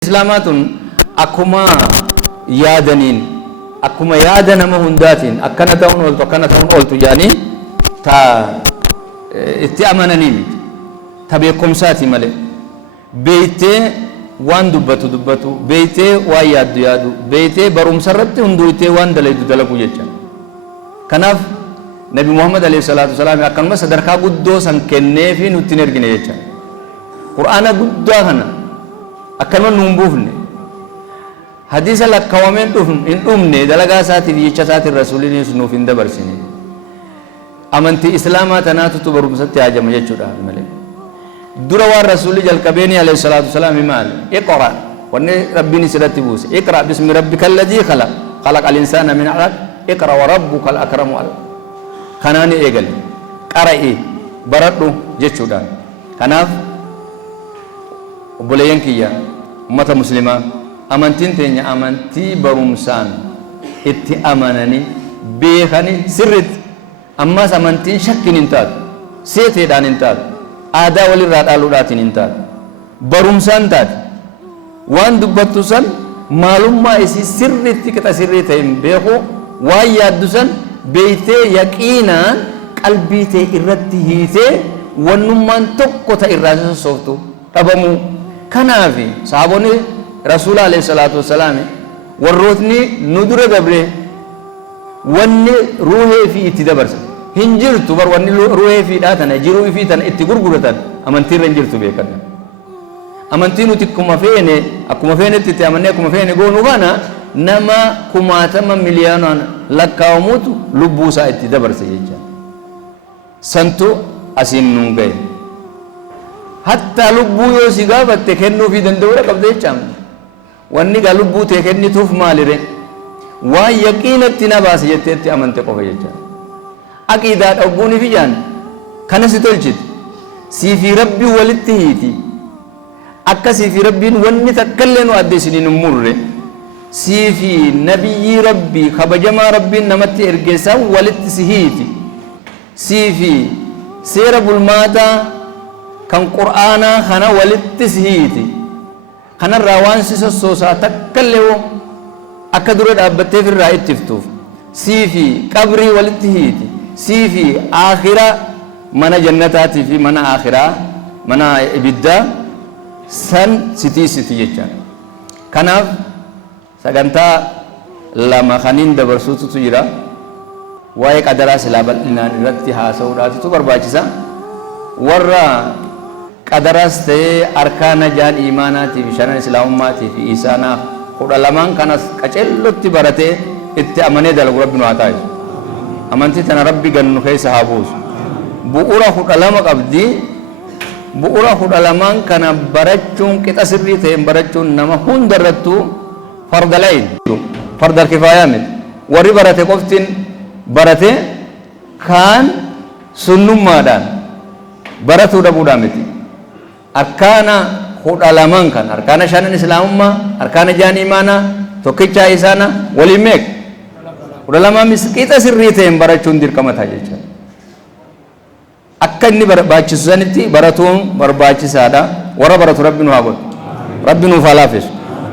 Islaamatun akkuma yaada nama hundaatiin akkana ta'uun ooltu jedhanii ta itti amananii miti ta beekumsaati malee beeytee waan dubbatu beeytee waan yaadu beeytee barumsa irratti hunduutee waan dalagu jecha. Kanaaf Nabi Muhammad alayhi salatu wasalam akkanuma sadarkaa guddoo san kenneefi nutti hin ergine jecha. Qur'aana guddaa kana akkanuma nuun buufne hadisa lakkawameen hin dhumne dalagaa isaatiif jecha isaatiin rasuuliin nuuf hin dabarsine amantii islaamaa tanaatutu barumsatti haajama jechuudha malee dura waan rasuulii jalqabeeni alayhi salatu wasalam maal iqra wanni rabbiin isirratti buuse iqra bismi rabbikal ladii khalaqal insaana min 'alaq iqra wa rabbukal akramu kanaani eegale qara'i baradhu jechuudha. Kanaaf obboleeyyan kiyya ummata muslimaa amantiin teenya amantii barumsaan itti amananii beekanii sirriitti ammas amantiin shakkiin hin taatu seeteedhaan hin taatu aadaa walirraa dhaaluudhaatiin hin taatu barumsaan taate waan dubbattu san maalummaa isii sirriitti qixa sirrii ta'een beeku waan yaaddu san beeytee yaqiinaan qalbii tee irratti hiitee wannummaan tokko ta irraa sossooftu dhabamuu. Kanaafi sahaboonni rasuula alayhi salatu wasalam warrootni nu dura dabre wanni ruuhee fi itti dabarsa hin jirtu bar wanni ruuhee fi dhaatana jiruu fi tan itti gurguratan amantiin hin jirtu beekan. Amantiin nuti akkuma feenetti itti amannee akkuma feene goonu kana nama kumaatama miliyoonaan lakkaawamuutu lubbuu isaa itti dabarsa jecha. Santu asiin nuun gahe. Hatta lubbuu yoo si gaafatte kennuu fi danda'uudha qabda jecha. Wanni gaa lubbuu tee kennituuf maalire waan yaqiinatti na baase jetteetti amante qofa jecha. Aqiidaa dhagguuni fi jaan kana si tolchiti sii fi rabbii walitti hiiti akka sii fi rabbiin wanni takkallee nu adde isiniin hin murre sii fi nabiyyi rabbii kabajamaa rabbiin namatti ergeessan walitti si hiiti sii fi seera bulmaataa kan qur'aana kana walitti hiiti kanarraa waan si sossoosaa takkallee akka dura dhaabbattee firraa ittiftuuf sii fi qabrii walitti hiiti sii fi aakhira mana jannataatii fi mana aakhiraa mana ibiddaa san siti jecha. Kanaaf sagantaa lama kaniin dabarsuutu jira waa'ee qadaraa silaa bal'inaan irratti haasa'uudhaatu barbaachisa. Warra qadaraas ta'ee arkaana jaan iimaanaatii fi shanan islaamummaati fi isaanaa 12 kanas qacellotti baratee itti amanee dalagu rabbi nu haa taasisu. Amantii tana rabbi gannu keessa haa buusu. Bu'uura 12 qabdi. Bu'uura 12 kana barachuun qixa sirrii ta'een barachuun nama hundarrattuu farda layn farda kifaayaa miti. Warri barate qoftiin barate kaan sunnummaadhaan baratuu dhabuudhaan miti. Arkaana 12 kan arkaana shanan islaamummaa arkaana jaan iimaanaa tokkicha isaana waliin meeq 12 misqixa sirrii ta'een barachuun dirqama ta'a jecha. Akka inni barbaachisu sanitti baratuun barbaachisaadha. Warra baratu rabbi nu haa godhu rabbi nuuf haa laafisu.